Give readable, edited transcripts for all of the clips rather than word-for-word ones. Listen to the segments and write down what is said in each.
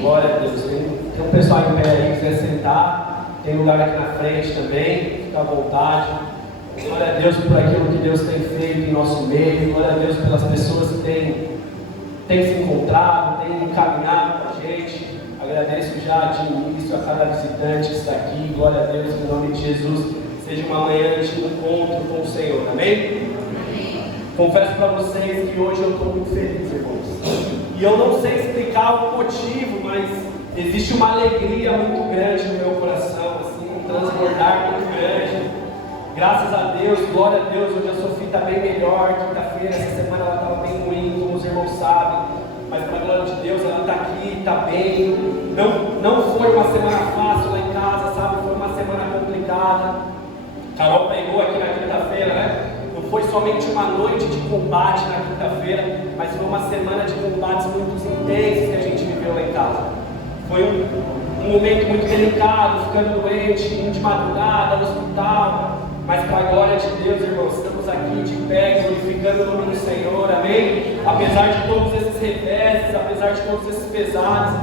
Glória a Deus. Tem um pessoal em pé aí que quiser sentar. Tem lugar aqui na frente também. Fica à vontade. Glória a Deus por aquilo que Deus tem feito em nosso meio. Glória a Deus pelas pessoas que têm se encontrado, têm caminhado com a gente. Agradeço já de início a cada visitante que está aqui. Glória a Deus, em nome de Jesus. Seja uma manhã de encontro com o Senhor. Amém? Confesso para vocês que hoje eu estou muito feliz, irmãos. E eu não sei explicar o motivo, mas existe uma alegria muito grande no meu coração, assim, um transbordar muito grande. Graças a Deus, glória a Deus, hoje a Sofia está bem melhor. Quinta-feira, essa semana ela estava bem ruim, como os irmãos sabem. Mas para a glória de Deus, ela está aqui, está bem. Não foi uma semana fácil lá em casa, sabe? Foi uma semana complicada. Carol pegou aqui na quinta-feira, né? Não foi somente uma noite de combate na quinta-feira, mas foi uma semana de combates muito intensos que a gente viveu lá em casa. Foi um momento muito delicado, ficando doente, indo de madrugada ao hospital. Mas para a glória de Deus, irmãos, estamos aqui de pé, glorificando o nome do Senhor, amém? Apesar de todos esses reveses, apesar de todos esses pesares,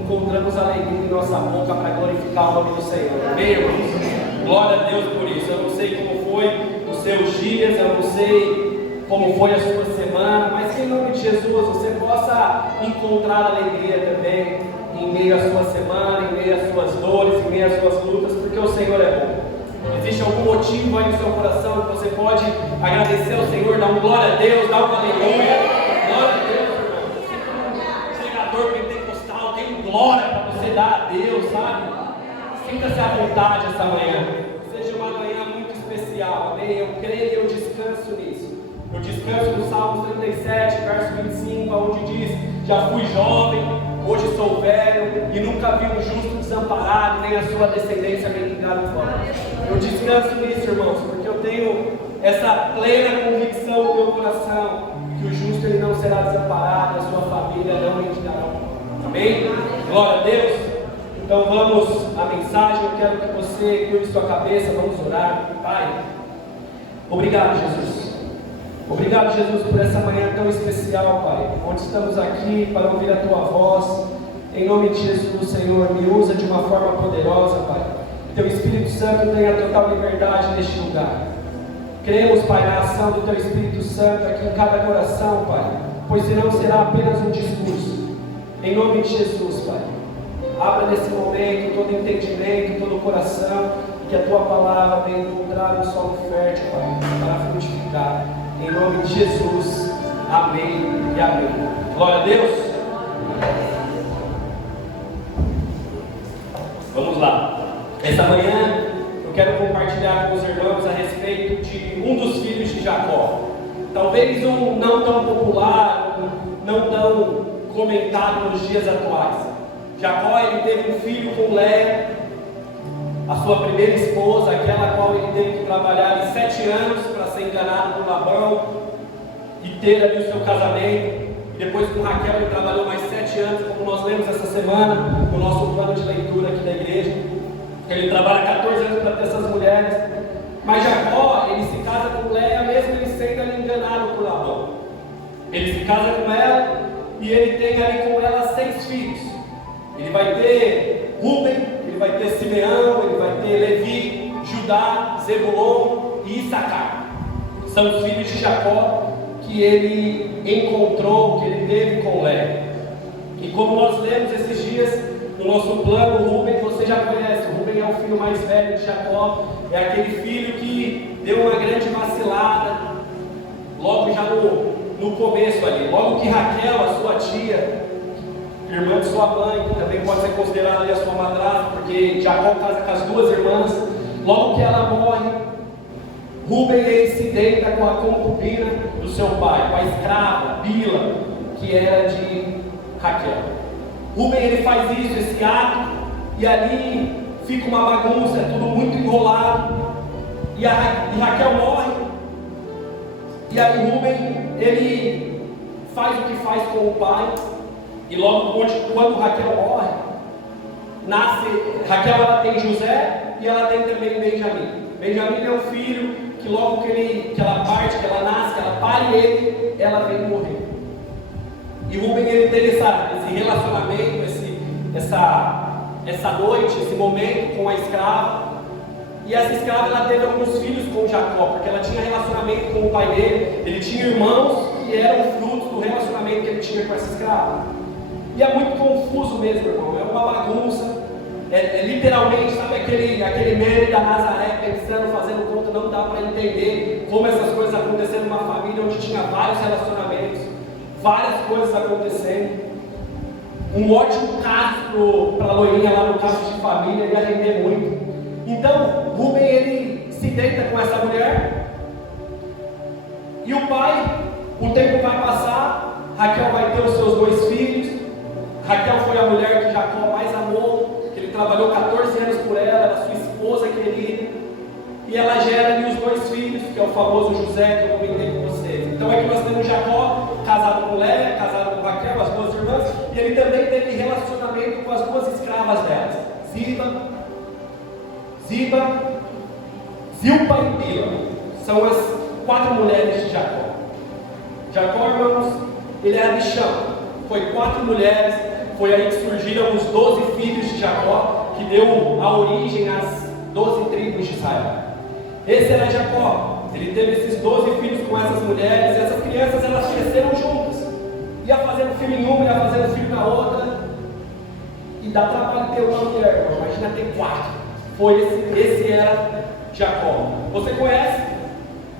encontramos alegria em nossa boca para glorificar o nome do Senhor, amém, irmãos? Glória a Deus por isso. Eu não sei como foi os seus dias, eu não sei como foi a sua semana, mas que em nome de Jesus você possa encontrar alegria também em meio à sua semana, em meio às suas dores, em meio às suas lutas, porque o Senhor é bom. Existe algum motivo aí no seu coração que você pode agradecer ao Senhor, dar um glória a Deus, dar uma aleluia? Glória a Deus, irmão. Você como pregador pentecostal tem um glória para você dar a Deus, sabe? Sinta-se à vontade essa manhã. Seja uma manhã muito especial, amém? Eu creio e eu descanso nisso. Eu descanso no Salmos 37, verso 25, onde diz: já fui jovem, hoje sou velho, e nunca vi um justo desamparado, nem a sua descendência mendigar o pão. Eu descanso nisso, irmãos, porque eu tenho essa plena convicção no meu coração que o justo ele não será desamparado, a sua família não mendigará o pão. Amém? Glória a Deus. Então vamos à mensagem. Eu quero que você curve sua cabeça, vamos orar. Pai, obrigado, Jesus. Obrigado, Jesus, por essa manhã tão especial, Pai, onde estamos aqui para ouvir a Tua voz. Em nome de Jesus, Senhor, me usa de uma forma poderosa, Pai. Teu Espírito Santo tenha total liberdade neste lugar. Cremos, Pai, na ação do Teu Espírito Santo aqui em cada coração, Pai, pois senão será apenas um discurso. Em nome de Jesus, Pai, abra nesse momento todo entendimento, todo coração, e que a Tua palavra venha encontrar um solo fértil, Pai, para frutificar. Em nome de Jesus, amém e amém. Glória a Deus. Vamos lá. Essa manhã eu quero compartilhar com os irmãos a respeito de um dos filhos de Jacó. Talvez um não tão popular, não tão comentado nos dias atuais. Jacó, ele teve um filho com Léia, a sua primeira esposa, aquela qual ele teve que trabalhar em 7 anos para ser enganado por Labão e ter ali o seu casamento. E depois com Raquel ele trabalhou mais 7 anos, como nós lemos essa semana no nosso plano de leitura aqui da igreja. Ele trabalha 14 anos para ter essas mulheres. Mas Jacó, ele se casa com Léia, mesmo ele sendo ali enganado por Labão. Ele se casa com ela e ele tem ali com ela 6 filhos. Ele vai ter Rúben, ele vai ter Simeão, ele vai ter Levi, Judá, Zebulon e Issacar. São os filhos de Jacó que ele encontrou, que ele teve com Léia. E como nós lemos esses dias no nosso plano, o Rúben você já conhece. O Rúben é o filho mais velho de Jacó, é aquele filho que deu uma grande vacilada logo já no começo ali. Logo que Raquel, a sua tia, irmã de sua mãe, que também pode ser considerada ali a sua madrasta, porque Jacó casa com as 2 irmãs. Logo que ela morre, Rúben ele se deita com a concubina do seu pai, com a escrava Bila, que era de Raquel. Rúben ele faz isso, esse ato, e ali fica uma bagunça, é tudo muito enrolado. E Raquel morre. E aí Rúben ele faz o que faz com o pai. E logo quando Raquel morre, nasce Raquel, ela tem José e ela tem também Benjamim. Benjamim é um filho que logo que ela parte, que ela nasce, que ela pare ele, ela vem morrer. E Rúben ele tem esse relacionamento, essa noite, esse momento com a escrava. E essa escrava, ela teve alguns filhos com Jacó, porque ela tinha relacionamento com o pai dele. Ele tinha irmãos que eram frutos do relacionamento que ele tinha com essa escrava. E é muito confuso mesmo, irmão. É uma bagunça. Literalmente, sabe aquele meme da Nazaré pensando, fazendo conta, não dá para entender como essas coisas aconteceram numa família onde tinha vários relacionamentos, várias coisas acontecendo. Um ótimo caso para a loirinha lá no caso de família, ia render muito. Então, Rubem, ele se deita com essa mulher, e o pai, o tempo vai passar, Raquel vai ter os seus 2 filhos. Raquel foi a mulher que Jacó mais amou, que ele trabalhou 14 anos por ela, era sua esposa querida, e ela gera ali os 2 filhos, que é o famoso José, que eu comentei com vocês. Então aqui nós temos Jacó, casado com Léa, casado com Raquel, as 2 irmãs, e ele também teve relacionamento com as 2 escravas delas, Ziba, Zilpa e Bila. São as 4 mulheres de Jacó. Jacó, irmãos, ele era bichão. Foi 4 mulheres, foi aí que surgiram os 12 filhos de Jacó, que deu a origem às 12 tribos de Israel. Esse era Jacó. Ele teve esses 12 filhos com essas mulheres, e essas crianças, elas cresceram juntas. Ia fazendo filho em uma, ia fazendo filho na outra. E dá trabalho ter uma mulher, irmão. Imagina ter 4. Esse era Jacó. Você conhece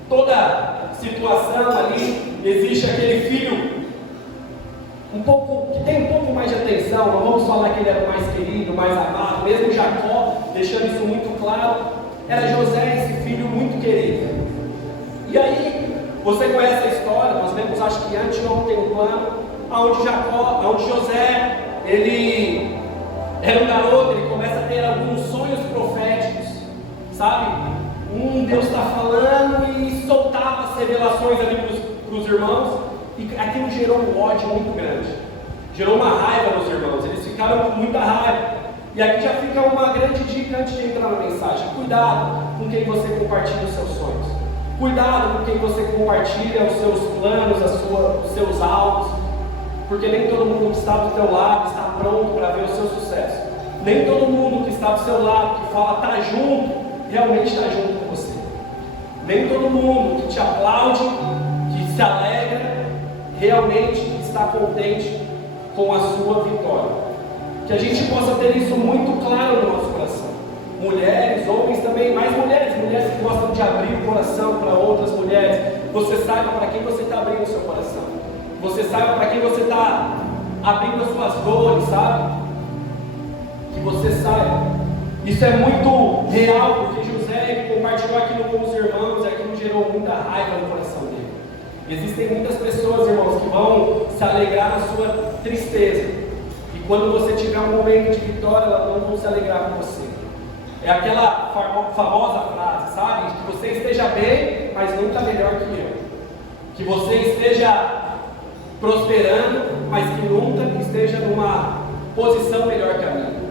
toda a situação ali. Existe aquele filho que tem um pouco mais de atenção. Não vamos falar que ele era o mais querido, mais amado. Mesmo Jacó, deixando isso muito claro, era José, esse filho muito querido. E aí, você conhece a história. Nós vemos, acho que anteontem, um plano onde José, ele era um garoto, ele começa a ter alguns sonhos proféticos, sabe? Deus está falando e soltava as revelações ali para os irmãos, e aquilo gerou um ódio muito grande, gerou uma raiva nos irmãos, eles ficaram com muita raiva. E aqui já fica uma grande dica antes de entrar na mensagem: cuidado com quem você compartilha os seus sonhos, cuidado com quem você compartilha os seus planos, os seus alvos. Porque nem todo mundo que está do teu lado está pronto para ver o seu sucesso. Nem todo mundo que está do seu lado, que fala está junto, realmente está junto com você. Nem todo mundo que te aplaude, que se alegra, realmente está contente com a sua vitória. Que a gente possa ter isso muito claro no nosso coração. Mulheres, homens também, mais mulheres que gostam de abrir o coração para outras mulheres. Você saiba para quem você está abrindo o seu coração. Você saiba para quem você está abrindo as suas dores, sabe? Que você saiba. Isso é muito real, porque José compartilhou aquilo com os irmãos, e aquilo gerou muita raiva no coração dele. Existem muitas pessoas, irmãos, que vão se alegrar na sua tristeza. E quando você tiver um momento de vitória, elas não vão se alegrar com você. É aquela famosa frase, sabe? Que você esteja bem, mas nunca melhor que eu. Que você esteja prosperando, mas que nunca esteja numa posição melhor que a minha.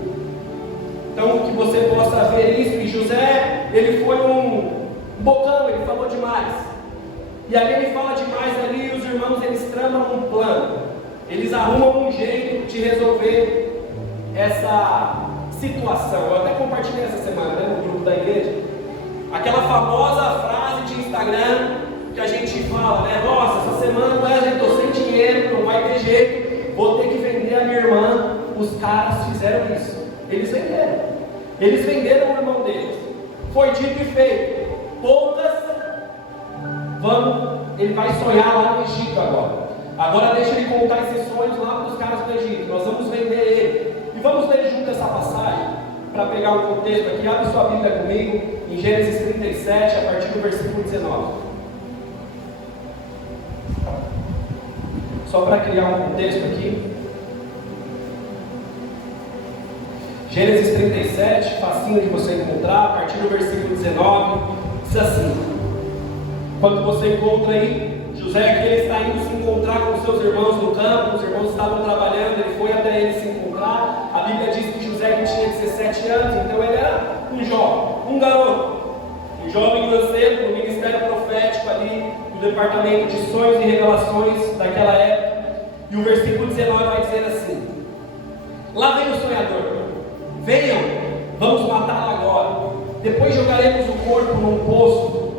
Então, que você possa ver isso. E José, ele foi um bocão, ele falou demais. E ali ele fala demais ali, e os irmãos, eles tramam um plano. Eles arrumam um jeito de resolver essa situação. Eu até compartilhei essa semana, né, no grupo da igreja, aquela famosa frase de Instagram que a gente fala, né? Nossa, essa semana eu estou sem dinheiro, não vai ter jeito, vou ter que vender a minha irmã. Os caras fizeram isso. Eles venderam o irmão deles. Foi dito e feito. Poucas, ele vai sonhar lá no Egito agora. Agora deixa ele contar esses sonhos lá para os caras do Egito. Nós vamos vender ele. E vamos ler junto essa passagem, para pegar o contexto aqui. Abre sua Bíblia comigo, em Gênesis 37, a partir do versículo 19. Só para criar um contexto aqui. Gênesis 37, facinho de você encontrar, a partir do versículo 19, diz assim: quando você encontra aí, José aqui, ele está indo se encontrar com os seus irmãos no campo, os irmãos estavam trabalhando, ele foi até ele se encontrar. A Bíblia diz que José ele tinha 17 anos, então ele era um jovem, um garoto, um jovem lanceiro no ministério profético ali, no departamento de sonhos e revelações daquela época. E o versículo 19 vai dizer assim: Lá vem o sonhador. Venham, vamos matá-lo agora. Depois jogaremos o corpo num poço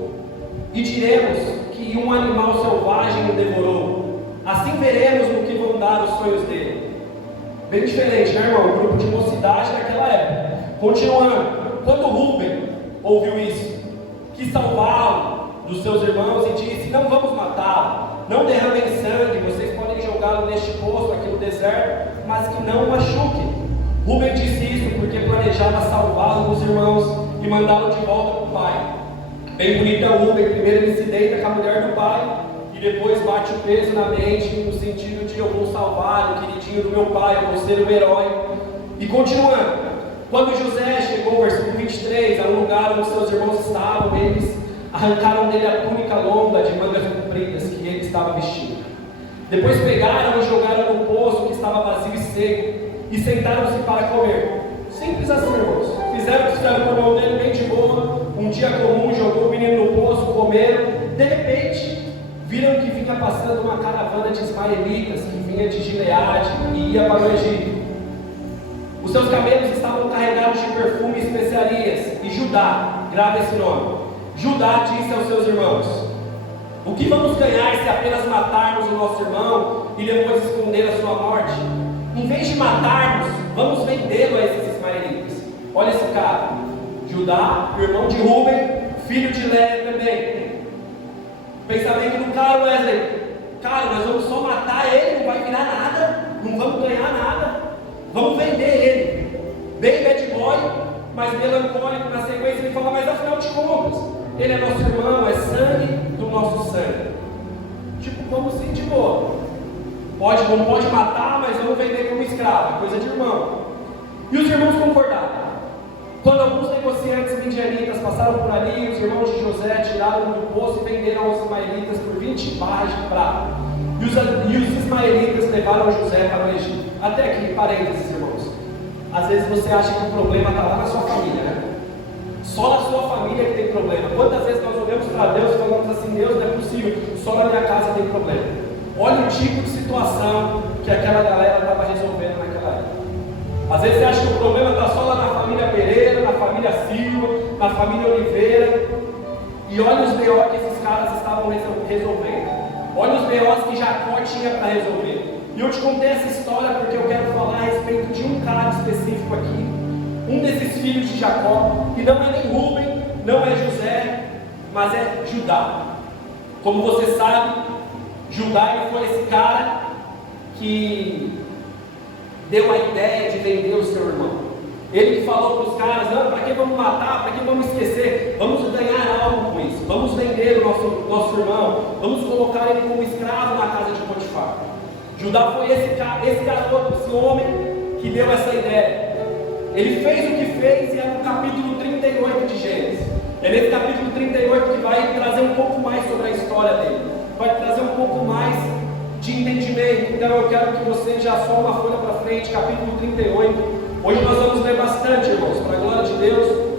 e diremos que um animal selvagem o devorou. Assim veremos no que vão dar os sonhos dele. Bem diferente, né, irmão? Um grupo de mocidade naquela época. Continuando, quando Rúben ouviu isso, quis salvá-lo dos seus irmãos e disse: não vamos matá-lo, não derramem sangue, vocês podem jogá-lo neste poço aqui no deserto, mas que não o machuquem. Rúben disse isso porque planejava salvá-lo dos irmãos e mandá-lo de volta para o pai. Bem bonitão Rúben, primeiro ele se deita com a mulher do pai e depois bate o peso na mente no sentido de: eu vou salvar o queridinho do meu pai, eu vou ser o herói. E continuando, quando José chegou, versículo 23, a um lugar onde seus irmãos estavam, eles arrancaram dele a túnica longa de mangas compridas que ele estava vestindo. Depois pegaram e jogaram no poço que estava vazio e seco e sentaram-se para comer. Simples assim, irmãos. Fizeram o que fizeram com o irmão dele, bem de boa. Um dia comum, jogou o menino no poço, comeram. De repente, viram que vinha passando uma caravana de ismaelitas que vinha de Gileade e ia para o Egito. Os seus camelos estavam carregados de perfume e especiarias. E Judá, grava esse nome, Judá disse aos seus irmãos: o que vamos ganhar se apenas matarmos o nosso irmão e depois esconder a sua morte? Em vez de matarmos, vamos vendê-lo a esses ismaelitas. Olha esse cara, Judá, irmão de Rúben, filho de Léia também. Pensamento do cara, Wesley: cara, nós vamos só matar ele, não vai virar nada, não vamos ganhar nada, vamos vender ele. Bem bad boy, mas melancólico. Na sequência ele fala: mas afinal de contas, ele é nosso irmão, é sangue do nosso sangue. Tipo, como se de boa. Não pode matar, mas vamos vender como escravo, coisa de irmão. E os irmãos concordaram. Quando alguns negociantes midianitas passaram por ali, os irmãos de José tiraram do poço e venderam aos ismaelitas por 20 barras de prata. E os ismaelitas levaram José para o Egito. Até aqui, parênteses, irmãos. Às vezes você acha que o problema está lá na sua família, né? Só na sua família que tem problema. Quantas vezes nós olhamos para Deus e falamos assim: Deus, não é possível, só na minha casa tem problema. Olha o tipo de situação que aquela galera estava resolvendo naquela época. Às vezes você acha que o problema está só lá na família Pereira, na família Silva, na família Oliveira. E olha os B.O. que esses caras estavam resolvendo. Olha os B.O. que Jacó tinha para resolver. E eu te contei essa história porque eu quero falar a respeito de um cara específico aqui. Um desses filhos de Jacó, que não é nem Rúben, não é José, mas é Judá. Como você sabe, Judá foi esse cara que deu a ideia de vender o seu irmão. Ele que falou para os caras: não, para que vamos matar, para que vamos esquecer, vamos ganhar algo com isso, vamos vender o nosso irmão, vamos colocar ele como escravo na casa de Potifar. Judá foi esse garoto, esse homem que deu essa ideia. Ele fez o que fez e é no capítulo 38 de Gênesis. É nesse capítulo 38 que vai trazer um pouco mais sobre a história dele, vai trazer um pouco mais de entendimento. Então eu quero que você já só uma folha para frente, capítulo 38. Hoje nós vamos ler bastante, irmãos, para a glória de Deus.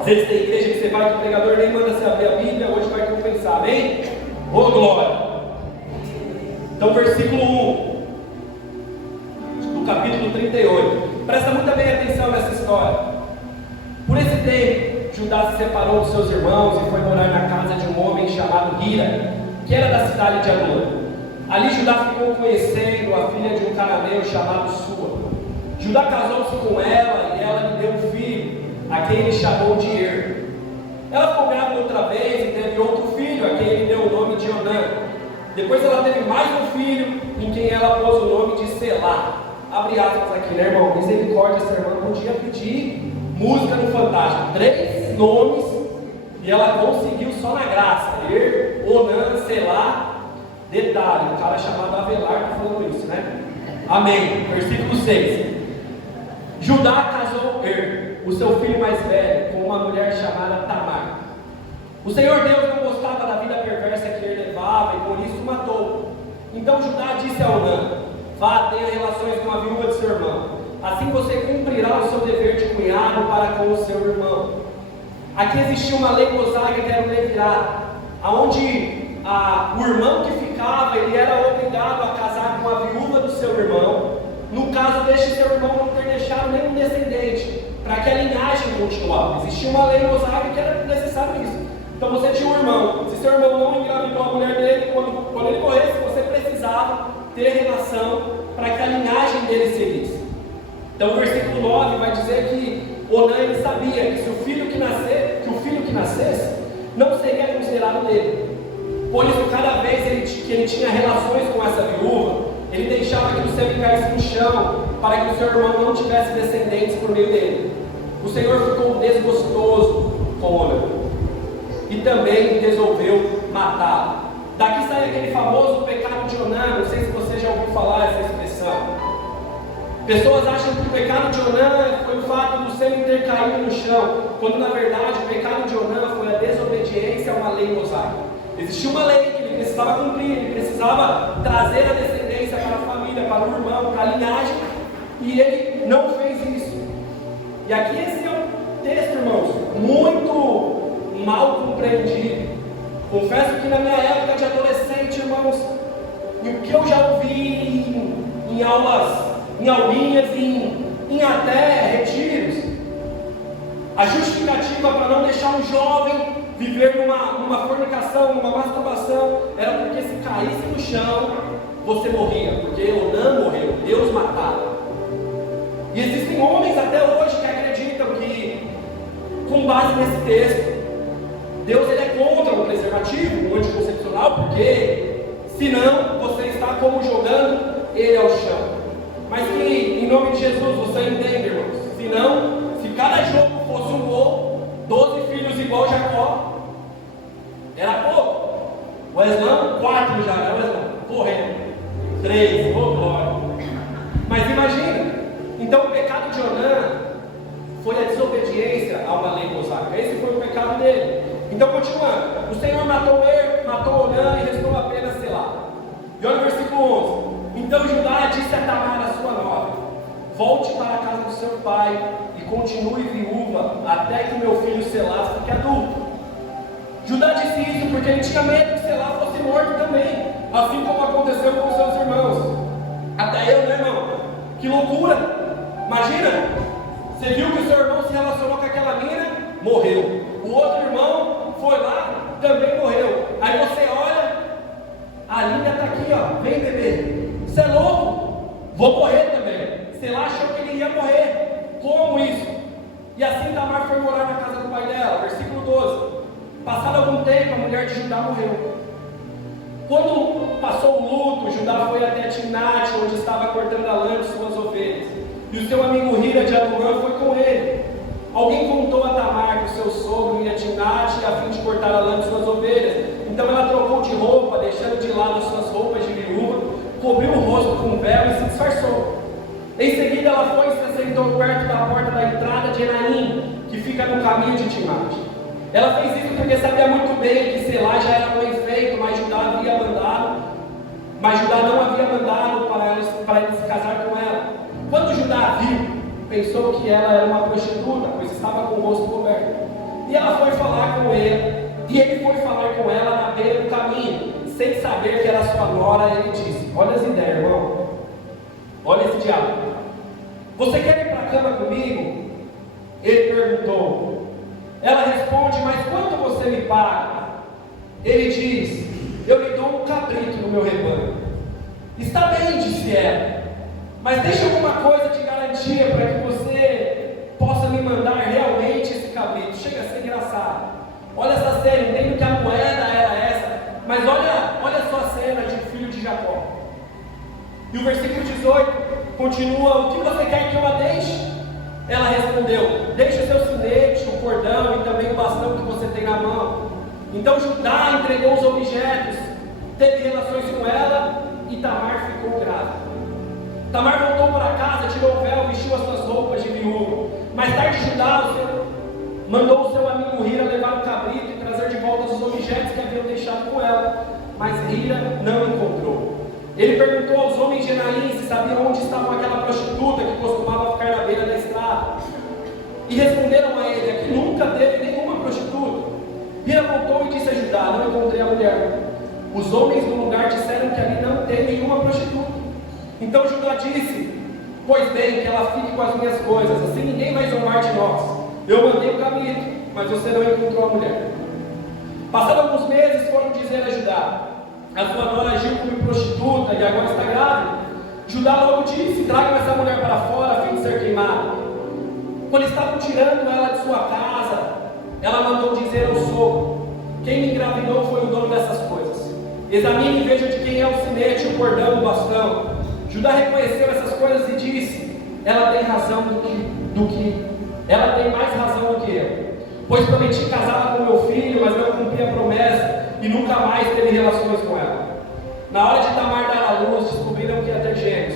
Às vezes tem igreja que você vai que o pregador nem manda você abrir a Bíblia, hoje vai compensar, amém? Ô glória! Então versículo 1 do capítulo 38. Presta muita bem atenção nessa história. Por esse tempo, Judá se separou dos seus irmãos e foi morar na casa de um homem chamado Hira, que era da cidade de Adulã. Ali Judá ficou conhecendo a filha de um cananeu chamado Sua. Judá casou-se com ela e ela lhe deu um filho, a quem ele chamou de Er. Ela ficou grávida outra vez e teve outro filho, a quem ele deu o nome de Onã. Depois ela teve mais um filho, em quem ela pôs o nome de Selá. Abre aspas aqui, né, irmão? Misericórdia, essa irmã podia pedir música no Fantástico. 3 nomes e ela conseguiu só na graça. Er, Onã, Selá. Detalhe, um cara chamado Avelar está falando isso, né? Amém. Versículo 6. Judá casou Er, o seu filho mais velho, com uma mulher chamada Tamar. O Senhor Deus não gostava da vida perversa que ele levava e por isso o matou. Então Judá disse a Onã: vá, tenha relações com a viúva de seu irmão. Assim você cumprirá o seu dever de cunhado para com o seu irmão. Aqui existia uma lei mosaica que era o levirado, aonde o irmão que ficava, ele era obrigado a casar com a viúva do seu irmão no caso deste seu irmão não ter deixado nenhum descendente, para que a linhagem continuasse. Existia uma lei mosaica que era necessário isso. Então você tinha um irmão, se seu irmão não engravidou a mulher dele, quando ele morresse, você precisava ter relação para que a linhagem dele seguisse. Então o versículo 9 vai dizer que Onã ele sabia que se o filho que nascesse, não seria considerado dele. Por isso, cada vez que ele tinha relações com essa viúva, ele deixava que o sangue caísse no chão, para que o seu irmão não tivesse descendentes por meio dele. O Senhor ficou desgostoso com Onã e também resolveu matá-lo. Daqui sai aquele famoso pecado de Onã. Não sei se você já ouviu falar essa expressão. Pessoas acham que o pecado de Onã foi o fato do sangue ter caído no chão, quando na verdade o pecado de Onã foi a desobediência a uma lei mosaica. Existia uma lei que ele precisava cumprir, ele precisava trazer a descendência para a família, para o irmão, para a linhagem, e ele não fez isso. E aqui esse é um texto, irmãos, muito mal compreendido. Confesso que na minha época de adolescente, irmãos, e o que eu já ouvi em aulas, em aulinhas, em até retiros, a justificativa para não deixar um jovem viver numa fornicação, numa masturbação, era porque se caísse no chão, você morria, porque Onã morreu, Deus matava. E existem homens até hoje que acreditam que, com base nesse texto, Deus ele é contra o preservativo, o anticoncepcional, porque senão você está como jogando ele ao chão. Mas que, em nome de Jesus, você entende, irmãos? Senão, se cada jogo fosse um gol, 12 filhos igual Jacó, era pouco. O Eslão, 4 já, né? O Eslão, correndo. 3, oh glória. Mas imagina, então o pecado de Onã foi a desobediência a uma lei mosaica. Esse foi o pecado dele. Então, continuando, o Senhor matou Onã e restou apenas Selá. E olha o versículo 11. Então Judá disse a Tamar, a sua nora: volte para a casa do seu pai e continue viúva até que meu filho Selá fique adulto. Judá disse isso porque ele tinha medo que Selá fosse morto também, assim como aconteceu com seus irmãos. Até eu, né, irmão? Que loucura! Imagina, você viu que o seu irmão se relacionou com aquela mina, morreu. O outro irmão foi lá, também morreu. Aí você olha, a linda está aqui, ó, vem bebê. Você é louco? Vou morrer também. Selá achou que ele ia morrer. Como isso? E assim Tamar foi morar na casa do pai dela. Versículo 12. Passado algum tempo, a mulher de Judá morreu. Quando passou o luto, Judá foi até Timnate, onde estava cortando a lã de suas ovelhas. E o seu amigo Hira de Adulã foi com ele. Alguém contou a Tamar que o seu sogro ia a Timnate a fim de cortar a lã de suas ovelhas. Então ela trocou de roupa, deixando de lado suas roupas de viúva, cobriu o rosto com um véu e se disfarçou. Em seguida ela foi e se assentou perto da porta da entrada de Enaim, que fica no caminho de Timnate. Ela fez isso porque sabia muito bem que Selá já era bem feito, mas Judá não havia mandado para ele se casar com ela. Quando Judá viu, pensou que ela era uma prostituta, pois estava com o rosto coberto. E ela foi falar com ele, e ele foi falar com ela na beira do caminho, sem saber que era sua nora. Ele disse: olha as ideias, irmão, olha esse diálogo. Você quer ir para a cama comigo? Ele perguntou. Ela responde: mas quanto você me paga? Ele diz: eu lhe dou um cabrito no meu rebanho. Está bem, disse ela, mas deixa alguma coisa de garantia para que você possa me mandar realmente esse cabrito. Chega a ser engraçado. Olha essa cena, entendo que a moeda era essa, mas olha só a cena de filho de Jacó. E o versículo 18 continua: o que você quer que eu a deixe? Ela respondeu: deixe o seu sinete, o cordão e também o bastão que você tem na mão. Então Judá entregou os objetos, teve relações com ela e Tamar ficou grávida. Tamar voltou para casa, tirou o véu, vestiu as suas roupas de viúva. Mais tarde Judá mandou o seu amigo Hira levar o cabrito e trazer de volta os objetos que haviam deixado com ela, mas Hira não encontrou. Ele perguntou aos homens de Enaim se sabiam onde estava aquela prostituta que costumava ficar na beira da estrada. E responderam a ele: aqui nunca teve nenhuma prostituta. Hira voltou e disse a Judá: não encontrei a mulher. Os homens do lugar disseram que ali não tem nenhuma prostituta. Então Judá disse: Pois bem, que ela fique com as minhas coisas, assim ninguém vai zombar de nós. Eu mandei o cabrito, mas você não encontrou a mulher. Passando alguns meses, foram dizer a Judá: a sua nora agiu como prostituta e agora está grávida. Judá logo disse: tragam essa mulher para fora a fim de ser queimada. Quando estavam tirando ela de sua casa, ela mandou dizer ao sogro: quem me engravidou foi o dono dessas coisas. Examine e veja de quem é o sinete, o cordão, o bastão. Judá reconheceu essas coisas e disse: ela tem razão ela tem mais razão do que eu. Pois prometi casá-la com meu filho, mas não cumpri a promessa e nunca mais teve relações com ela. Na hora de Tamar dar à luz, descobriram que ia ter gêmeos.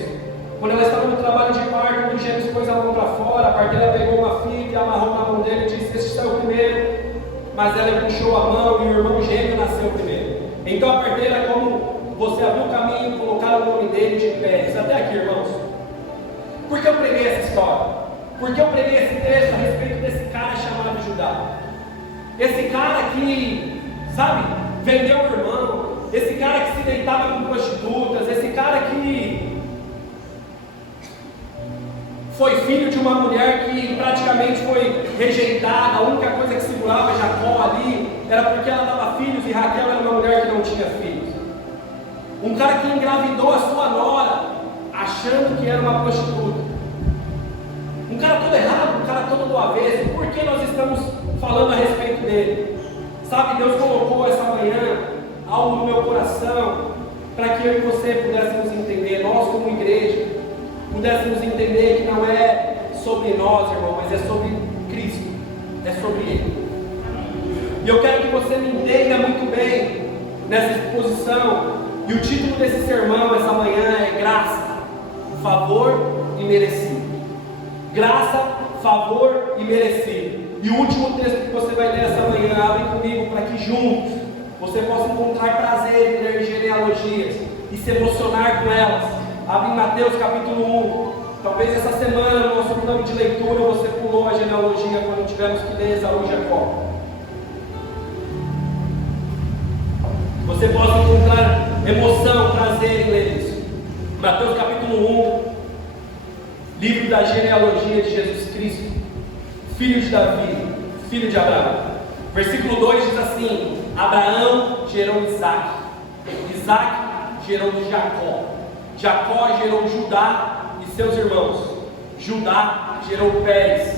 Quando ela estava no trabalho de parto, um dos gêmeos pôs a mão para fora, a parteira pegou uma fita e amarrou na mão dele e disse: este saiu primeiro. Mas ela puxou a mão e o irmão gêmeo nasceu primeiro. Então a parteira, como você abriu o caminho, colocaram o nome dele de Pérez. Até aqui, irmãos. Por que eu preguei essa história? Por que eu preguei esse texto a respeito desse cara chamado Judá? Esse cara que, sabe, vendeu o irmão, esse cara que se deitava com prostitutas, esse cara que foi filho de uma mulher que praticamente foi rejeitada. A única coisa que segurava Jacó ali era porque ela dava filhos e Raquel era uma mulher que não tinha filhos. Um cara que engravidou a sua nora achando que era uma prostituta. Um cara todo errado, um cara todo do avesso. Por que nós estamos falando a respeito dele? Sabe, Deus colocou essa manhã algo no meu coração para que eu e você pudéssemos entender, nós como igreja, pudéssemos entender que não é sobre nós, irmão, mas é sobre Cristo, é sobre Ele. E eu quero que você me entenda muito bem nessa exposição. E o título desse sermão essa manhã é Graça, Favor e Merecido. Graça, favor e merecido. E o último texto que você vai ler essa manhã, abre comigo para que juntos você possa encontrar prazer em ler genealogias e se emocionar com elas. Abre em Mateus capítulo 1. Talvez essa semana no nosso plano de leitura você pulou a genealogia quando tivemos que ler Esaú e Jacó. Você possa encontrar emoção, prazer em ler isso. Mateus capítulo 1. Livro da genealogia de Jesus Cristo, filho de Davi, filho de Abraão. Versículo 2 diz assim: Abraão gerou Isaac, Isaac gerou Jacó, Jacó gerou Judá e seus irmãos, Judá gerou Pérez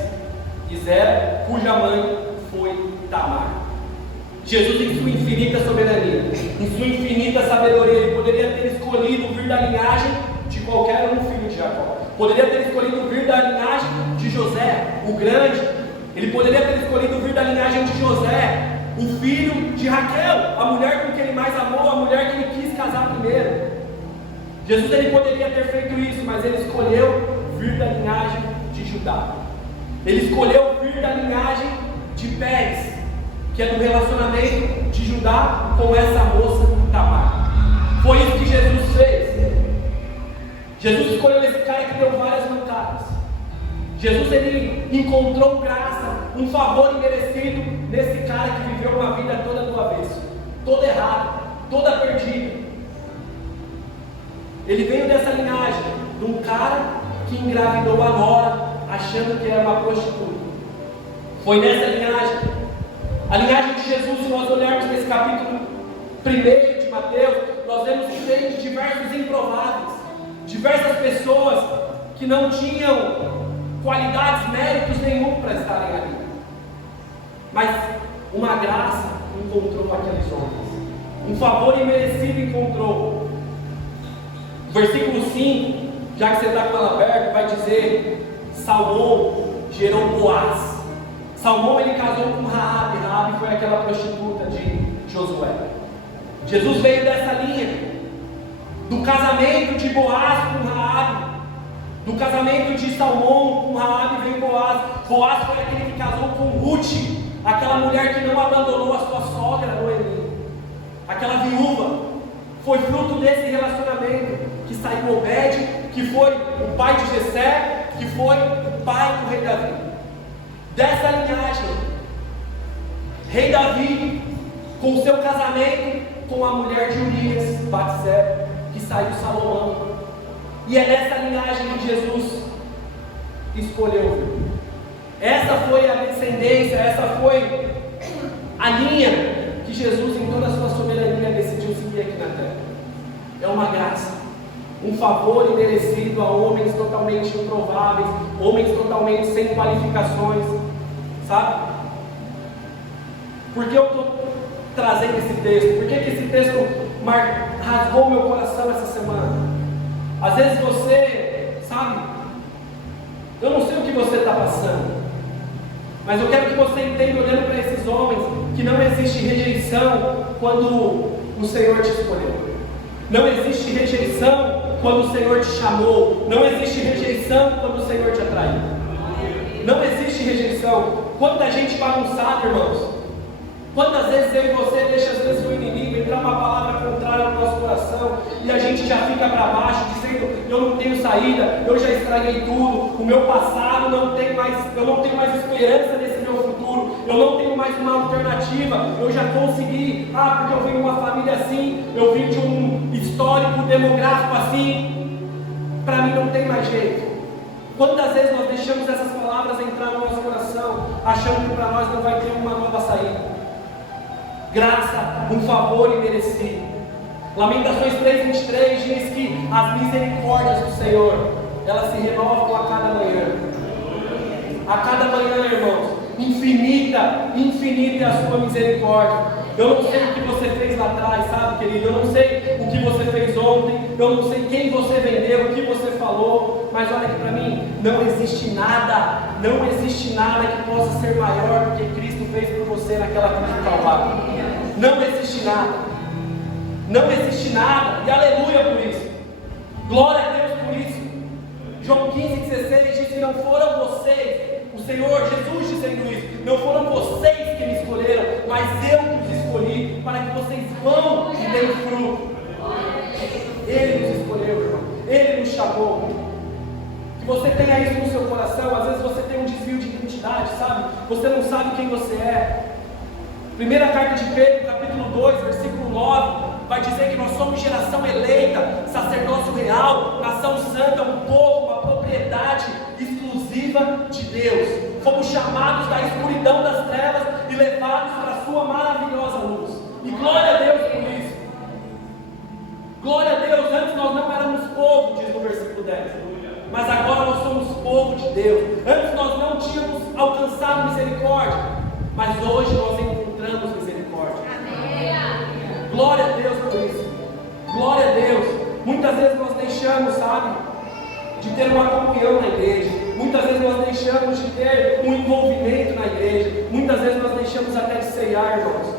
e Zera, cuja mãe foi Tamar. Jesus, em sua infinita soberania, em sua infinita sabedoria, ele poderia ter escolhido vir da linhagem de qualquer um filho de Jacó. Poderia ter escolhido vir da linhagem de José, o grande. Ele poderia ter escolhido vir da linhagem de José, o filho de Raquel, a mulher com quem ele mais amou, a mulher que ele quis casar primeiro. Jesus, ele poderia ter feito isso, mas ele escolheu vir da linhagem de Judá. Ele escolheu vir da linhagem de Pérez, que é do relacionamento de Judá com essa moça Tamar. Foi isso que Jesus fez. Jesus escolheu esse cara que deu várias mancadas. Jesus, ele encontrou graça, um favor imerecido nesse cara que viveu uma vida toda do avesso, toda errada, toda perdida. Ele veio dessa linhagem de um cara que engravidou a nora achando que era uma prostituta. Foi nessa linhagem, a linhagem de Jesus. Se nós olharmos nesse capítulo 1 de Mateus, nós vemos que tem de diversos improváveis, diversas pessoas que não tinham qualidades, méritos nenhum para estarem ali, mas uma graça encontrou aqueles homens, um favor imerecido encontrou. Versículo 5, já que você está com ela aberta, vai dizer: Salmão gerou Boaz. Salmão, ele casou com Raabe. Raabe foi aquela prostituta de Josué. Jesus veio dessa linha, do casamento de Boaz com Raabe, do casamento de Salmão com Raabe veio Boaz. Boaz foi aquele que casou com Ruth, aquela mulher que não abandonou a sua sogra Noemi, aquela viúva. Foi fruto desse relacionamento que saiu Obed, que foi o pai de Jessé, que foi o pai do rei Davi. Dessa linhagem, rei Davi, com o seu casamento com a mulher de Urias, Batseba, que saiu Salomão. E é nessa linhagem que Jesus escolheu. Essa foi a descendência, essa foi a linha que Jesus, em toda a sua soberania, decidiu seguir aqui na terra. É uma graça, um favor imerecido a homens totalmente improváveis, homens totalmente sem qualificações, sabe? Por que eu estou trazendo esse texto? Por que esse texto rasgou meu coração essa semana? Às vezes você, sabe, eu não sei o que você está passando, mas eu quero que você entenda, olhando para esses homens, que não existe rejeição quando o Senhor te escolheu. Não existe rejeição quando o Senhor te chamou. Não existe rejeição quando o Senhor te atraiu. Não existe rejeição. Quanta gente bagunçada, irmãos. Quantas vezes eu e você deixa às vezes o inimigo entrar uma palavra contrária no nosso coração e a gente já fica para baixo, dizendo: eu não tenho saída, eu já estraguei tudo, o meu passado não tem mais, eu não tenho mais esperança nesse meu futuro, eu não tenho mais uma alternativa, eu já consegui, porque eu vim de uma família assim, eu vim de um histórico demográfico assim, para mim não tem mais jeito. Quantas vezes nós deixamos essas palavras entrar no nosso coração, achando que para nós não vai ter uma nova saída? Graça, um favor imerecido. Lamentações 3:23 diz que as misericórdias do Senhor, elas se renovam a cada manhã. A cada manhã, irmãos. Infinita, infinita é a sua misericórdia. Eu não sei o que você fez lá atrás, sabe, querido? Eu não sei o que você fez ontem. Eu não sei quem você vendeu, o que você falou. Mas olha aqui para mim, não existe nada que possa ser maior do que Cristo fez por você naquela cruz do Calvário. Não existe nada. Não existe nada. E aleluia por isso. Glória a Deus por isso. João 15:16 diz que não foram vocês, o Senhor Jesus dizendo isso, não foram vocês que me escolheram, mas eu que os escolhi, para que vocês vão e deem fruto. Ele nos escolheu, irmão. Ele nos chamou. Que você tenha isso no seu coração. Às vezes você tem um desvio de identidade, sabe? Você não sabe quem você é. Primeira carta de Pedro, capítulo 2, versículo 9, vai dizer que nós somos geração eleita, sacerdócio real, nação santa, um povo, uma propriedade exclusiva de Deus. Fomos chamados da escuridão das trevas e levados para a sua maravilhosa luz. E glória a Deus por isso. Glória a Deus. Antes nós não éramos povo, diz no versículo 10, mas agora nós somos povo de Deus. Antes nós não tínhamos alcançado misericórdia, mas hoje nós encontramos misericórdia. Glória a Deus por isso. Glória a Deus. Muitas vezes nós deixamos, sabe, de ter uma comunhão na igreja. Muitas vezes nós deixamos de ter um envolvimento na igreja. Muitas vezes nós deixamos até de ceiar, irmãos,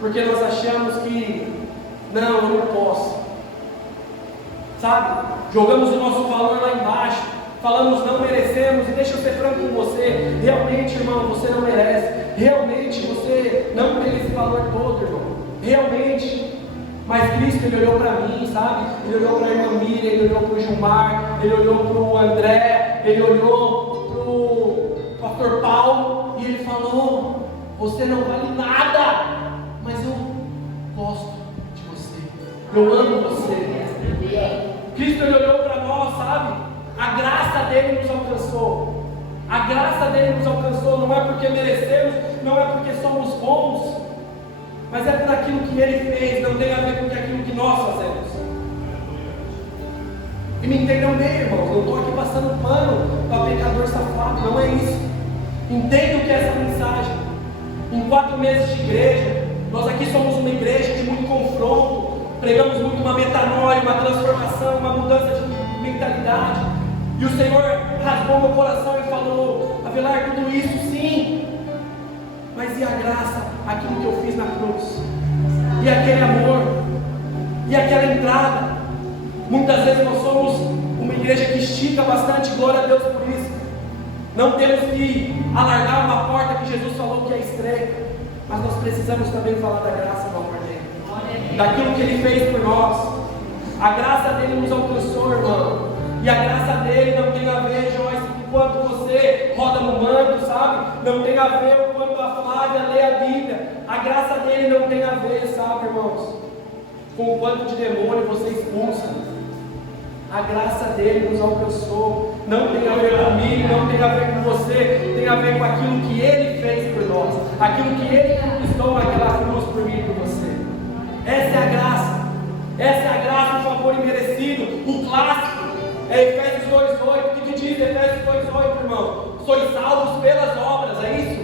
porque nós achamos que não, eu não posso, sabe? Jogamos o nosso valor lá embaixo, falamos não merecemos. E deixa eu ser franco com você, realmente, irmão, você não merece. Realmente você não tem esse valor todo, irmão. Realmente. Mas Cristo, Ele olhou para mim, sabe? Ele olhou para a irmã Miriam, Ele olhou para o Gilmar, Ele olhou para o André, Ele olhou para o pastor Paulo e Ele falou: você não vale nada, mas eu gosto de você, eu amo você. Cristo, Ele olhou para nós, sabe? A graça dele nos alcançou. A graça dele nos alcançou, não é porque merecemos, não é porque somos bons, mas é por aquilo que Ele fez, não tem a ver com aquilo que nós fazemos. E me entendam bem, irmãos, eu estou aqui passando pano para pecador safado, não é isso. Entenda o que é essa mensagem. Em 4 meses de igreja, nós aqui somos uma igreja de muito confronto, pregamos muito uma metanoia, uma transformação, uma mudança de mentalidade. E o Senhor rasgou meu coração e falou: Avelar, tudo isso sim, mas e a graça, aquilo que eu fiz na cruz? E aquele amor? E aquela entrada? Muitas vezes nós somos uma igreja que estica bastante, glória a Deus por isso. Não temos que alargar uma porta que Jesus falou que é estreita, mas nós precisamos também falar da graça do amor dele, daquilo que Ele fez por nós. A graça dele nos alcançou, irmão. E a graça dele não tem a ver, Joyce, com o quanto você roda no manto, sabe? Não tem a ver com o quanto a Flávia lê a Bíblia. A graça dele não tem a ver, sabe, irmãos, com o quanto de demônio você expulsa. A graça dele nos alcançou. Não tem a ver comigo, não tem a ver com você, tem a ver com aquilo que ele fez por nós, aquilo que ele conquistou naquela cruz por mim e por você. Essa é a graça. Essa é a graça, o favor imerecido. O clássico é Efésios 2:8. O que diz Efésios 2:8, irmão? Sois salvos pelas obras, é isso?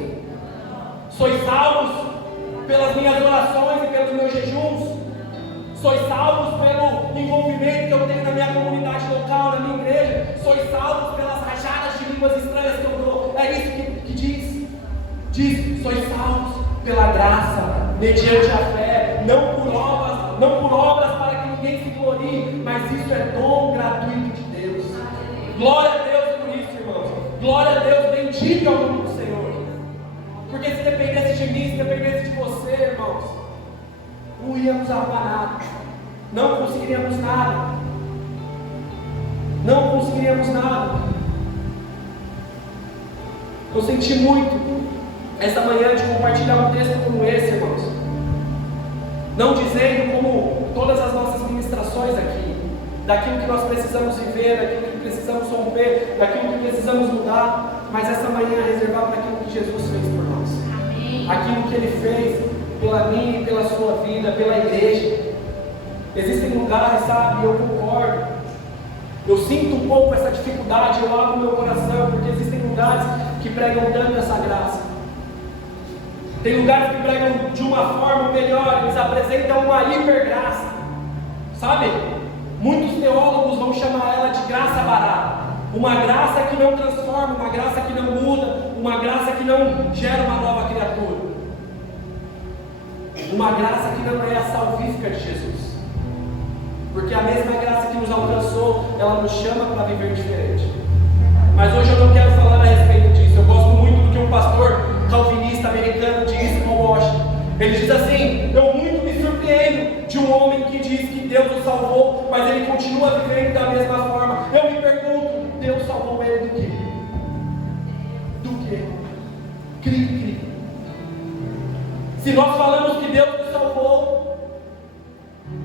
Sois salvos pelas minhas orações e pelos meus jejuns. Sois salvos pelo envolvimento que eu tenho na minha comunidade local, na minha igreja. Sois salvos pelas rajadas de línguas estranhas que eu dou. É isso que diz. Diz, sois salvos pela graça, mediante a fé, não por obras para que ninguém se glorie, mas isso é dom gratuito de Deus. Glória a Deus por isso, irmãos. Glória a Deus, bendiga o nome do Senhor. Porque se dependesse de mim, se dependesse de você, irmãos, não íamos arrumar nada, não conseguiríamos nada, não conseguiríamos nada. Eu senti muito essa manhã de compartilhar um texto como esse, irmãos, não dizendo como todas as nossas ministrações aqui, daquilo que nós precisamos viver, daquilo que precisamos romper, daquilo que precisamos mudar, mas essa manhã é reservada para aquilo que Jesus fez por nós. Amém. Aquilo que Ele fez pela minha e pela sua vida, pela igreja. Existem lugares, sabe, eu concordo, eu sinto um pouco essa dificuldade, eu abro meu coração, porque existem lugares que pregam tanto essa graça. Tem lugares que pregam de uma forma melhor, eles apresentam uma hipergraça, sabe? Muitos teólogos vão chamar ela de graça barata, uma graça que não transforma, uma graça que não muda, uma graça que não gera uma nova criatura, uma graça que não é a salvífica de Jesus, porque a mesma graça que nos alcançou, ela nos chama para viver diferente. Mas hoje eu não quero falar a respeito disso. Eu gosto muito do que um pastor calvinista americano diz, Paul Washington. Ele diz assim: eu muito me surpreendo de um homem que diz que Deus o salvou, mas ele continua vivendo da mesma forma. Eu me pergunto, Deus salvou ele do quê? Do quê? Cri. Se nós falamos que Deus nos salvou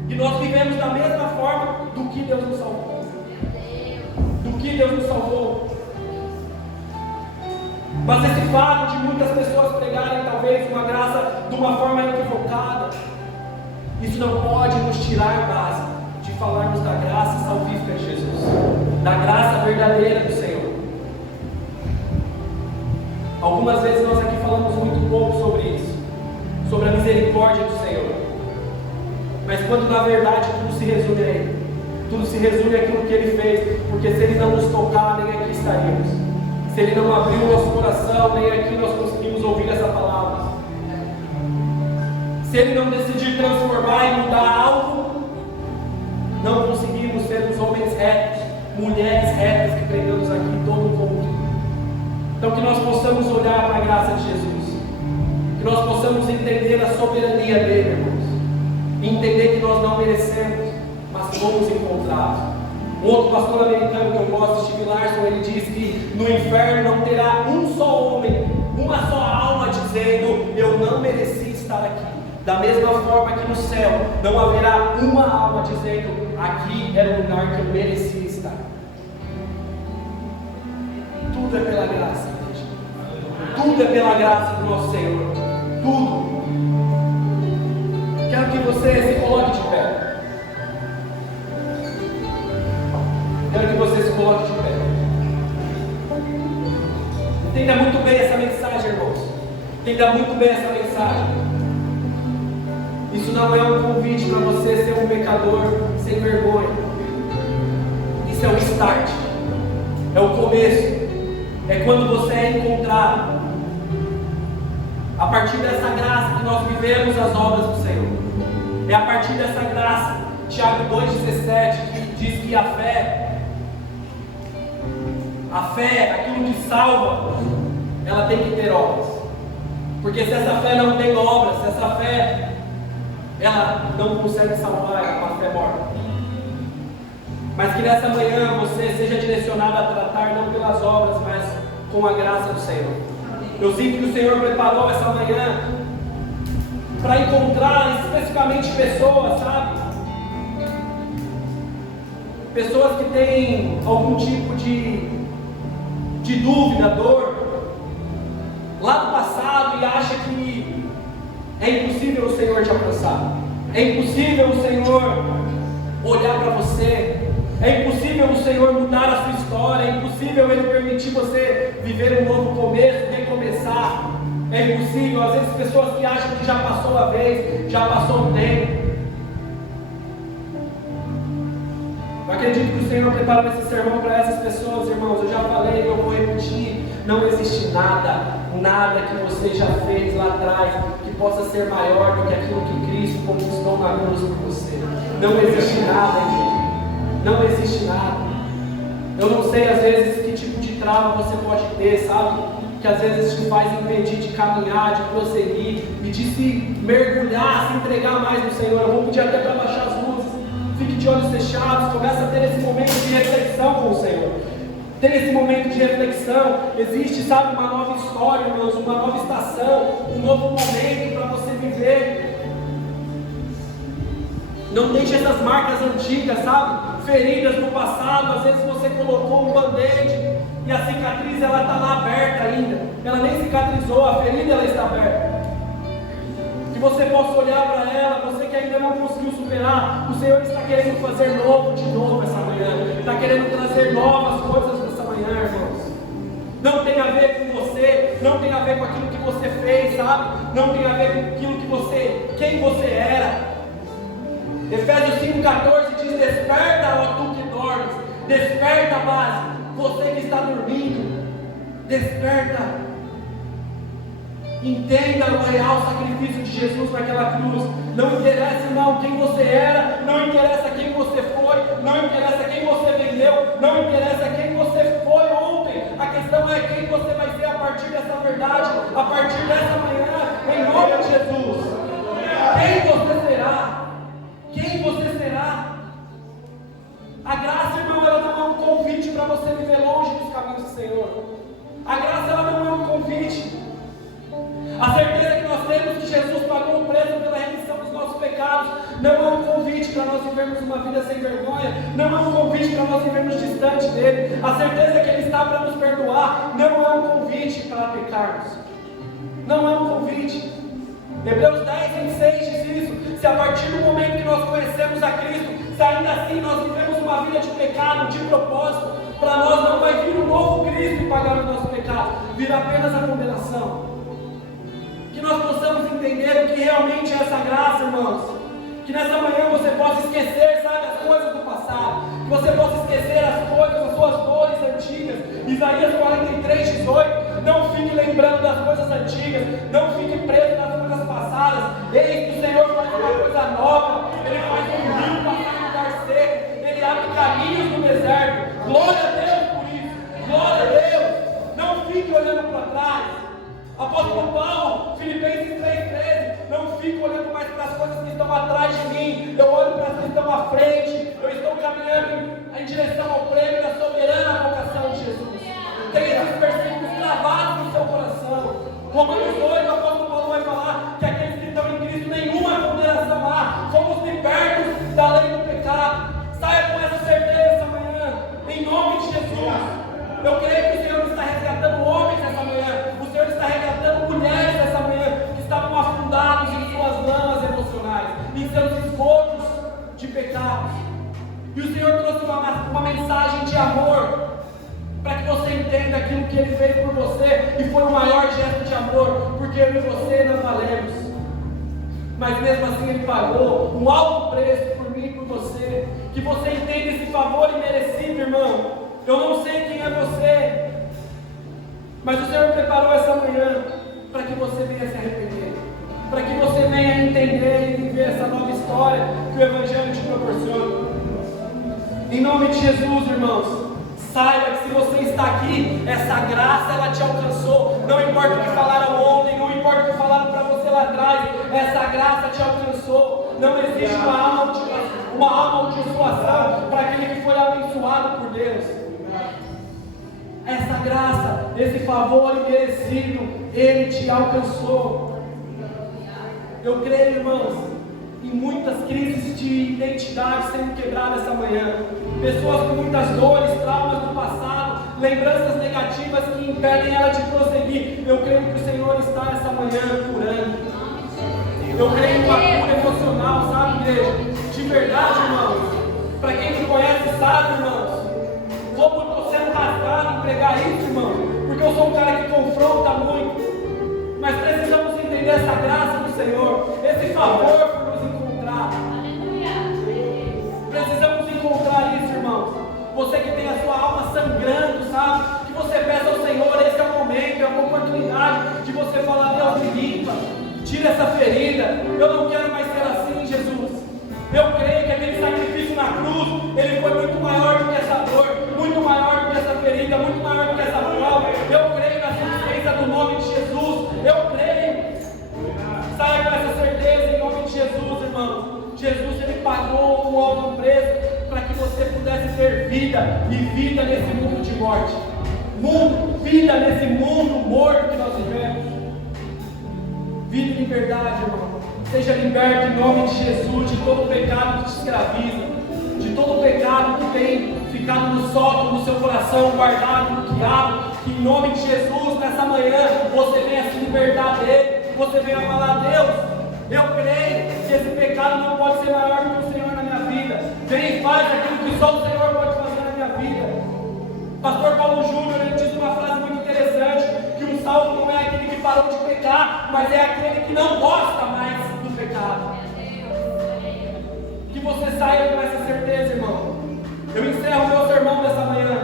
e nós vivemos da mesma forma, do que Deus nos salvou? Do que Deus nos salvou? Mas esse fato de muitas pessoas pregarem talvez uma graça de uma forma equivocada, isso não pode nos tirar a base de falarmos da graça salvífica de Jesus, da graça verdadeira do Senhor. Algumas vezes nós aqui falamos muito pouco sobre isso, sobre a misericórdia do Senhor, mas quando na verdade tudo se resume a Ele, tudo se resume àquilo que Ele fez, porque se Ele não nos tocar, nem aqui estaríamos. Se Ele não abriu o nosso coração, nem aqui nós conseguimos ouvir essa palavra. Se Ele não decidir transformar e mudar algo, não conseguimos ser os homens retos, mulheres retas que pregamos aqui em todo o mundo. Então que nós possamos olhar para a graça de Jesus, que nós possamos entender a soberania dEle, irmãos, e entender que nós não merecemos, mas fomos encontrados. Um outro pastor americano que eu gosto, Steve Larson, ele diz que no inferno não terá um só homem, uma só alma dizendo: eu não mereci estar aqui. Da mesma forma que no céu não haverá uma alma dizendo: aqui era o lugar que eu merecia estar. Tudo é pela graça, gente. Tudo é pela graça do nosso Senhor. Tudo. Quero que você se coloque de pé. Quero que você se coloque de pé. Entenda muito bem essa mensagem, irmãos. Entenda muito bem essa mensagem. Isso não é um convite para você ser um pecador sem vergonha. Isso é o start. É o começo. É quando você é encontrado. A partir dessa graça que nós vivemos as obras do Senhor. É a partir dessa graça, Tiago 2,17, que diz que a fé, aquilo que salva, ela tem que ter obras. Porque se essa fé não tem obras, se essa fé, ela não consegue salvar, é uma fé morta. Mas que nessa manhã você seja direcionado a tratar não pelas obras, mas com a graça do Senhor. Eu sinto que o Senhor preparou essa manhã para encontrar especificamente pessoas, sabe? pessoas que têm algum tipo de dúvida, dor, lá do passado, e acha que é impossível o Senhor te alcançar, é impossível o Senhor olhar para você, é impossível o Senhor mudar a sua história, é impossível Ele permitir você viver um novo começo, recomeçar, é impossível. Às vezes pessoas que acham que já passou a vez, já passou o tempo. Eu acredito que o Senhor preparou esse sermão para essas pessoas, irmãos. Eu já falei, eu vou repetir. Não existe nada que você já fez lá atrás que possa ser maior do que aquilo que Cristo conquistou na cruz por você. Não existe nada, irmão. Não existe nada. Eu não sei às vezes que tipo de trava você pode ter, sabe? Que às vezes te faz impedir de caminhar, de prosseguir e de se mergulhar, se entregar mais no Senhor. Eu vou pedir até para baixar as luzes. Fique de olhos fechados, começa a ter esse momento de reflexão com o Senhor. Ter esse momento de reflexão. Existe, sabe, uma nova história, irmãos, uma nova estação, um novo momento para você viver. Não deixe essas marcas antigas, sabe? Feridas no passado. Às vezes você colocou um band-aid e a cicatriz ela está lá aberta ainda. Ela nem cicatrizou, a ferida ela está aberta. Que você possa olhar para ela, você que ainda não conseguiu superar. O Senhor está querendo fazer novo de novo essa manhã. Está querendo trazer novas coisas nessa manhã, irmãos. Não tem a ver com você, não tem a ver com aquilo que você fez, sabe? Não tem a ver com aquilo que quem você era. Efésios 5,14 diz: desperta, ó tu que dormes, desperta, base, você que está dormindo, desperta, entenda o real sacrifício de Jesus naquela cruz. Não interessa, irmão, quem você era, não interessa quem você foi, não interessa quem você vendeu, não interessa quem você foi ontem, a questão é quem você vai ser a partir dessa verdade, a partir dessa manhã, em nome de Jesus. Quem você será? Quem você será? A graça, irmão, ela não é um convite para você viver longe dos caminhos do Senhor. A graça, ela não é um convite. A certeza que nós temos que Jesus pagou o preço pela remissão dos nossos pecados não é um convite para nós vivermos uma vida sem vergonha, não é um convite para nós vivermos distante dele. A certeza que ele está para nos perdoar não é um convite para pecarmos. Não é um convite. Hebreus 10:26 diz isso. Se a partir do momento que nós conhecemos a Cristo, se ainda assim nós vivemos uma vida de pecado, de propósito, para nós não vai vir um novo Cristo e pagar o nosso pecado, virá apenas a condenação. Que nós possamos entender o que realmente é essa graça, irmãos. Que nessa manhã você possa esquecer, sabe, as coisas do passado. Que você possa esquecer as coisas, as suas dores antigas. Isaías 43:18. Não fique lembrando das coisas antigas. Não fique preso nas coisas passadas. Eis que o Senhor faz uma coisa nova. Ele faz um rio passar no lugar seco. Ele abre caminhos no deserto. Glória a Deus por isso. Glória a Deus. Não fique olhando para trás. Apóstolo Paulo, Filipenses 3:13. Não fique olhando mais para as coisas que estão atrás de mim. Eu olho para as que estão à frente. Eu estou caminhando em direção ao prêmio da soberana vocação de Jesus. Tem esses versículos gravados no seu coração. Romanos 2, o apóstolo Paulo vai falar que aqueles que estão em Cristo, nenhuma condenação há. Somos libertos da lei do pecado. Saia com essa certeza essa manhã, em nome de Jesus. Eu creio que o Senhor está resgatando homens essa manhã. O Senhor está resgatando mulheres essa manhã que estavam afundados em suas lamas emocionais, em seus esgotos de pecados. E o Senhor trouxe uma mensagem de amor para que você entenda aquilo que Ele fez por você, e foi o maior gesto de amor, porque eu e você não valemos, mas mesmo assim Ele pagou um alto preço por mim e por você. Que você entenda esse favor imerecido, irmão. Eu não sei quem é você, mas o Senhor preparou essa manhã para que você venha se arrepender, para que você venha entender e viver essa nova história que o Evangelho te proporciona. Em nome de Jesus, irmãos, saiba que se você está aqui, essa graça ela te alcançou. Não importa o que falaram ontem, não importa o que falaram para você lá atrás, essa graça te alcançou. Não existe uma amaldiçoação para aquele que foi abençoado por Deus. Essa graça, esse favor imerecido, Ele te alcançou. Eu creio, irmãos, e muitas crises de identidade sendo quebradas essa manhã. Pessoas com muitas dores, traumas do passado, lembranças negativas que impedem ela de prosseguir. Eu creio que o Senhor está essa manhã curando. Eu creio em uma cura emocional, sabe, igreja? De verdade, irmãos. Para quem me conhece sabe, irmãos. Como eu estou sendo rasgado em pregar isso, irmão. Porque eu sou um cara que confronta muito. Mas precisamos entender essa graça do Senhor, esse favor por nos encontrar. Precisamos encontrar isso, irmãos. Você que tem a sua alma sangrando, sabe? Que você peça ao Senhor, esse é o momento, é uma oportunidade de você falar: Deus, me limpa, tira essa ferida. Eu não quero mais ser assim, Jesus. Eu creio que aquele sacrifício na cruz, ele foi muito maior do que essa dor, muito maior do que essa ferida, muito maior do que essa prova. Eu creio na suficiência do nome de Jesus. Eu creio. Saia com essa certeza em nome de Jesus, irmão. Jesus, ele pagou um alto preço para que você pudesse ter vida, e vida nesse mundo de morte. Vida nesse mundo morto que nós vivemos. Vida e liberdade, irmão. Seja liberto em nome de Jesus de todo pecado que te escraviza, de todo pecado que tem ficado no sótão do seu coração, guardado, bloqueado. Que em nome de Jesus, nessa manhã, você venha se libertar dele. Você venha falar: Deus, eu creio que esse pecado não pode ser maior do que o Senhor na minha vida. Vem e faz aquilo que só o Senhor pode fazer na minha vida. Pastor Paulo Júnior, ele diz uma frase muito interessante: que um salvo não é aquele que parou de pecar, mas é aquele que não gosta mais do pecado. Que você saia com essa certeza, irmão. Eu encerro o meu sermão dessa manhã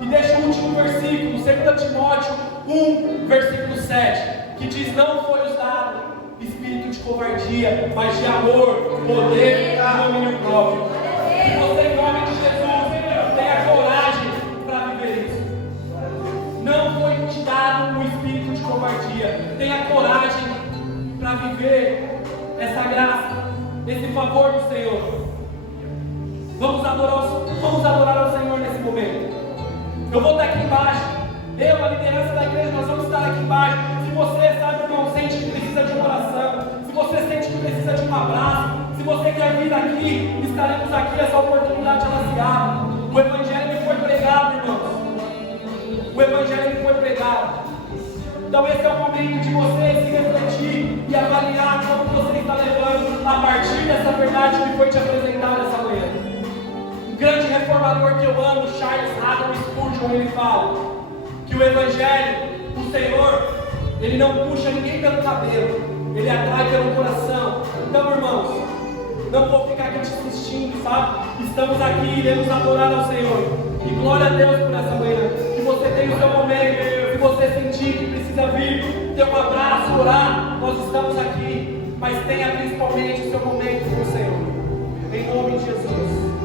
e deixo o último versículo, 2 Timóteo 1, versículo 7, que diz: não foi nos dado espírito de covardia, mas de amor, poder e domínio próprio. Que você, em nome de Jesus, tenha coragem para viver isso. Não foi te dado um espírito de covardia. Tenha coragem para viver essa graça, esse favor do Senhor. Vamos adorar ao Senhor nesse momento. Eu vou estar aqui embaixo. Eu, a liderança da igreja, nós vamos estar aqui embaixo. Se você, sabe, irmão, sente que precisa de uma oração, se você sente que precisa de um abraço, se você quer vir aqui, estaremos aqui. Essa oportunidade ela se abre. O Evangelho foi pregado, irmãos. O Evangelho foi pregado. Então esse é o momento de você se refletir e avaliar como você está levando a partir dessa verdade que foi te apresentada essa manhã. Um grande reformador que eu amo, Charles Haddon Spurgeon, ele fala que o Evangelho, o Senhor, ele não puxa ninguém pelo cabelo, ele atrai pelo coração. Então, irmãos, não vou ficar aqui te assistindo, sabe? Estamos aqui, iremos adorar ao Senhor. E glória a Deus por essa manhã. Que você tenha o seu momento. Se você sentir que precisa vir, ter um abraço, orar, nós estamos aqui. Mas tenha principalmente o seu momento com o Senhor. Em nome de Jesus.